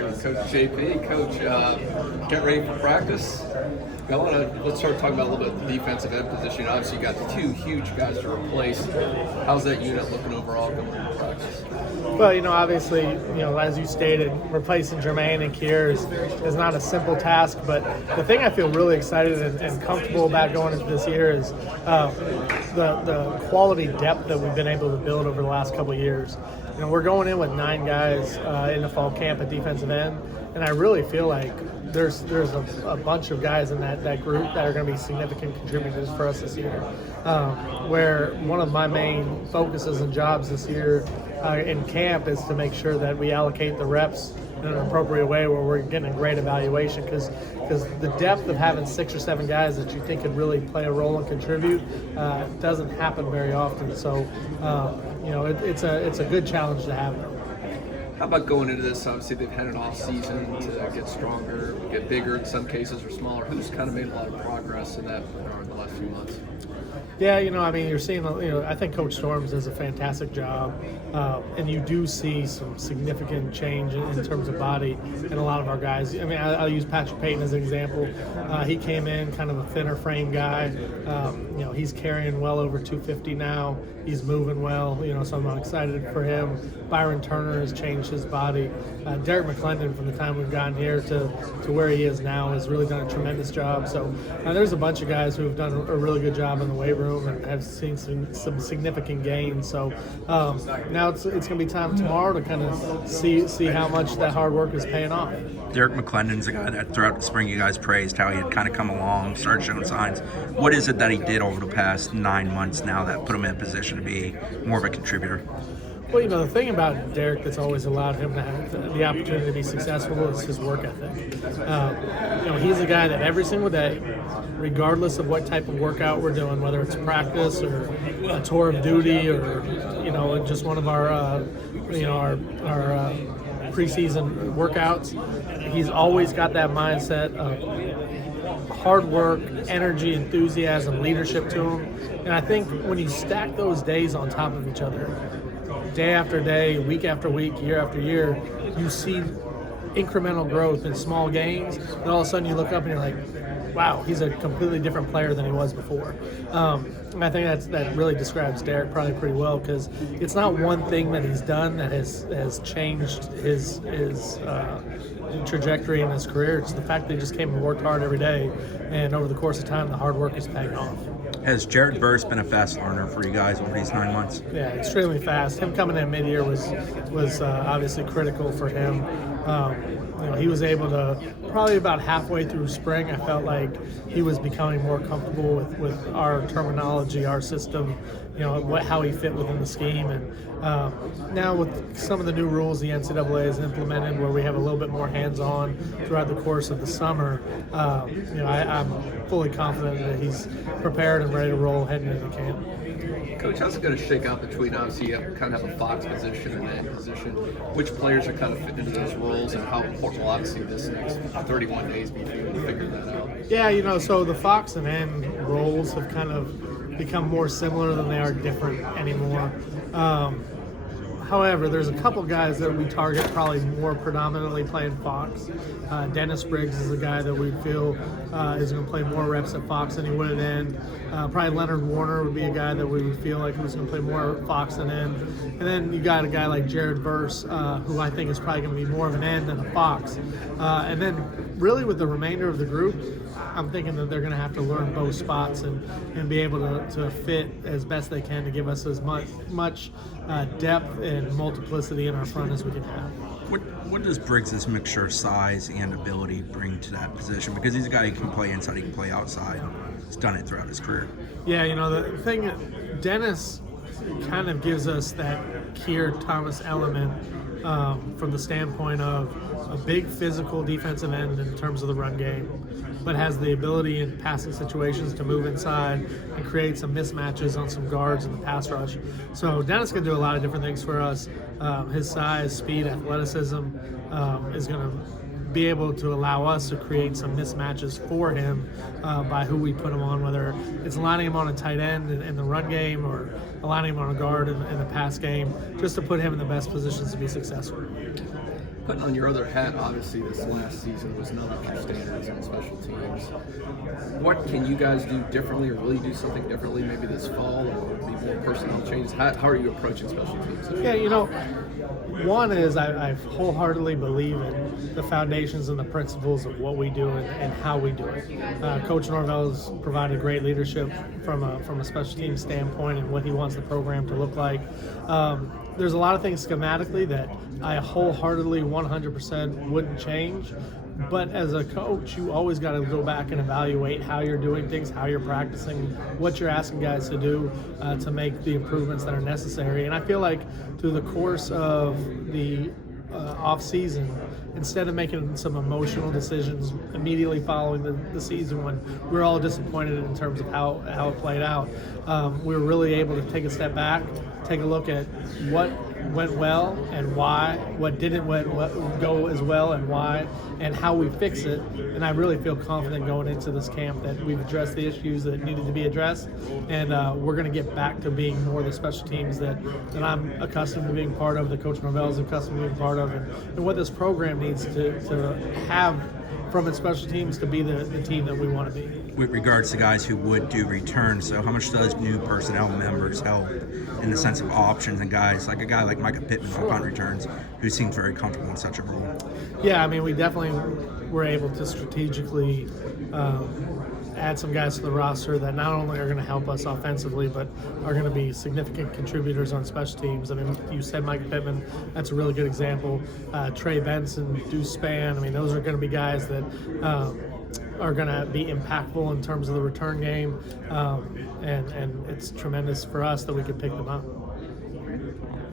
here with Coach JP. Coach, get ready for practice. Let's start talking about a little bit the defensive end position. Obviously, you got the two huge guys to replace. How's that unit looking overall going into practice? Well, obviously, as you stated, replacing Jermaine and Kier is not a simple task. But the thing I feel really excited and comfortable about going into this year is the quality depth that we've been able to build over the last couple of years. We're going in with 9 guys in the fall camp at defensive end, and I really feel like there's a bunch of guys in that group that are going to be significant contributors for us this year. Where one of my main focuses and jobs this year in camp is to make sure that we allocate the reps in an appropriate way where we're getting a great evaluation, because the depth of having 6 or 7 guys that you think could really play a role and contribute doesn't happen very often. So it's a good challenge to have. How about going into this? Obviously, they've had an off season to get stronger, get bigger in some cases, or smaller. Who's kind of made a lot of progress in that regard in the last few months? Yeah, you're seeing, I think Coach Storms does a fantastic job, and you do see some significant change in terms of body in a lot of our guys. I'll use Patrick Payton as an example. He came in kind of a thinner frame guy. He's carrying well over 250 now. He's moving well, so I'm excited for him. Byron Turner has changed his body. Derrick McLendon, from the time we've gotten here to where he is now, has really done a tremendous job. So there's a bunch of guys who have done a really good job in the weight room and have seen some significant gains. So now it's going to be time tomorrow to kind of see how much that hard work is paying off. Derrick McLendon's a guy that throughout the spring you guys praised how he had kind of come along, started showing signs. What is it that he did over the past 9 months now that put him in a position to be more of a contributor? Well, the thing about Derrick that's always allowed him to have the opportunity to be successful is his work ethic. He's a guy that every single day, regardless of what type of workout we're doing, whether it's practice or a tour of duty or just one of our preseason workouts, he's always got that mindset of hard work, energy, enthusiasm, leadership to him. And I think when you stack those days on top of each other, day after day, week after week, year after year, you see incremental growth in small gains. And all of a sudden you look up and you're like, wow, he's a completely different player than he was before. And I think that really describes Derrick probably pretty well, because it's not one thing that he's done that has changed his trajectory in his career. It's the fact that he just came and worked hard every day, and over the course of time, the hard work is paying off. Has Jared Verse been a fast learner for you guys over these 9 months? Yeah, extremely fast. Him coming in mid-year was obviously critical for him. He was able to, probably about halfway through spring, I felt like he was becoming more comfortable with our terminology, our system, how he fit within the scheme. And now with some of the new rules the NCAA has implemented, where we have a little bit more hands-on throughout the course of the summer, I'm fully confident that he's prepared and ready to roll heading into camp. Coach, how's it going to shake out between, obviously, you kind of have a Fox position and an end position? Which players are kind of fitting into those roles, and how important will obviously this next 31 days be for you to figure that out? Yeah, so the Fox and end roles have kind of become more similar than they are different anymore. However, there's a couple guys that we target probably more predominantly playing Fox. Dennis Briggs is a guy that we feel is going to play more reps at Fox than he would at end. Probably Leonard Warner would be a guy that we would feel like was going to play more Fox than end. And then you got a guy like Jared Verse, who I think is probably going to be more of an end than a Fox. And then really with the remainder of the group, I'm thinking that they're going to have to learn both spots and be able to fit as best they can to give us as much depth and multiplicity in our front as we can have. What does Briggs' mixture of size and ability bring to that position? Because he's a guy who can play inside, he can play outside. He's done it throughout his career. Yeah, the thing, Dennis kind of gives us that Keir Thomas element from the standpoint of a big physical defensive end in terms of the run game, but has the ability in passing situations to move inside and create some mismatches on some guards in the pass rush. So Dennis can do a lot of different things for us. His size, speed, athleticism is going to be able to allow us to create some mismatches for him by who we put him on, whether it's lining him on a tight end in the run game or aligning him on a guard in the pass game, just to put him in the best positions to be successful. putting on your other hat, obviously this last season was not up to your standards on special teams. What can you guys do differently, or will you do something differently maybe this fall, or be more personnel changes? How are you approaching special teams? Yeah, one is I wholeheartedly believe in the foundations and the principles of what we do and how we do it. Coach Norvell's provided great leadership from a special team standpoint and what he wants the program to look like. There's a lot of things schematically that I wholeheartedly 100% wouldn't change. But as a coach, you always got to go back and evaluate how you're doing things, how you're practicing, what you're asking guys to do to make the improvements that are necessary. And I feel like through the course of the off season, instead of making some emotional decisions immediately following the season when we're all disappointed in terms of how it played out, we were really able to take a step back, take a look at what went well and why, what didn't go as well and why, and how we fix it. And I really feel confident going into this camp that we've addressed the issues that needed to be addressed, and we're going to get back to being more the special teams that I'm accustomed to being part of, that Coach Norvell is accustomed to being part of, and what this program needs to have from its special teams to be the team that we want to be. With regards to guys who would do returns, so how much does new personnel members help in the sense of options and guys like a guy like Micah Pittman on punt returns, who seems very comfortable in such a role? Yeah, I mean, we definitely were able to strategically add some guys to the roster that not only are going to help us offensively, but are going to be significant contributors on special teams. I mean, you said Micah Pittman, that's a really good example. Trey Benson, Deuce Spann, I mean, those are going to be guys that are going to be impactful in terms of the return game, and it's tremendous for us that we could pick them up.